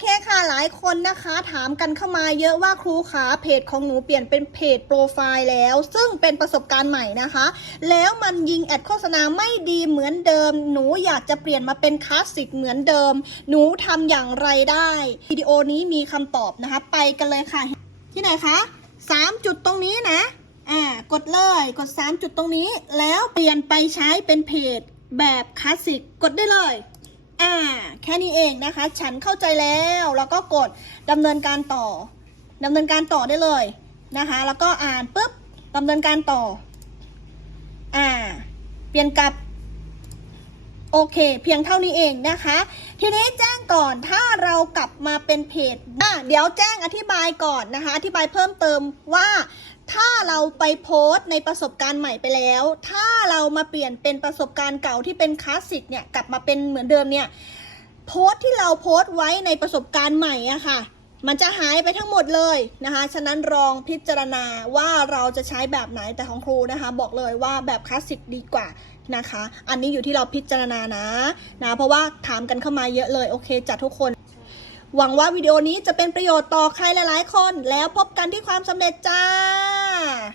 เคค่ะหลายคนนะคะถามกันเข้ามาเยอะว่าครูขาเพจของหนูเปลี่ยนเป็นเพจโปรไฟล์แล้ว ซึ่งเป็นประสบการณ์ใหม่นะคะ แล้วมันยิงแอดโฆษณาไม่ดีเหมือนเดิม หนูอยากจะเปลี่ยนมาเป็นคลาสสิกเหมือนเดิม หนูทำอย่างไรได้วิดีโอนี้มีคำตอบนะคะ ไปกันเลยค่ะ ที่ไหนคะสามจุดตรงนี้นะอ่ากดเลยกด 3 จุดตรงนี้ แล้วเปลี่ยนไปใช้เป็นเพจแบบคลาสสิกกดได้เลย อ่า แค่นี้เองนะคะ ฉันเข้าใจแล้ว แล้วก็กดดำเนินการต่อดำเนินการต่อได้เลยนะคะ แล้วก็อ่านปุ๊บดำเนินการต่อ อ่า เปลี่ยนกลับโอเค เพียงเท่านี้เองนะคะ ทีนี้แจ้งก่อนถ้าเรากลับมาเป็นเพจอะเดี๋ยวแจ้งอธิบายก่อนนะคะ อธิบายเพิ่มเติมว่า ถ้าเราไปโพสต์ในประสบการณ์ใหม่ไปแล้ว ถ้าเรามาเปลี่ยนเป็นประสบการณ์เก่าที่เป็นคลาสสิกเนี่ยกลับมาเป็นเหมือนเดิมเนี่ยโพสต์ที่เราโพสต์ไว้ในประสบการณ์ใหม่อะค่ะ มันจะหายไปทั้งหมดเลยนะคะ ฉะนั้นลองพิจารณาว่าเราจะใช้แบบไหนแต่ของครูนะคะ บอกเลยว่าแบบคลาสสิกดีกว่านะคะ อันนี้อยู่ที่เราพิจารณานะนะเพราะว่าถามกันเข้ามาเยอะเลยโอเคจัดทุกคนหวังว่าวิดีโอนี้จะเป็นประโยชน์ต่อใครหลาย ๆ คน แล้วพบกันที่ความสำเร็จจ้า Huh.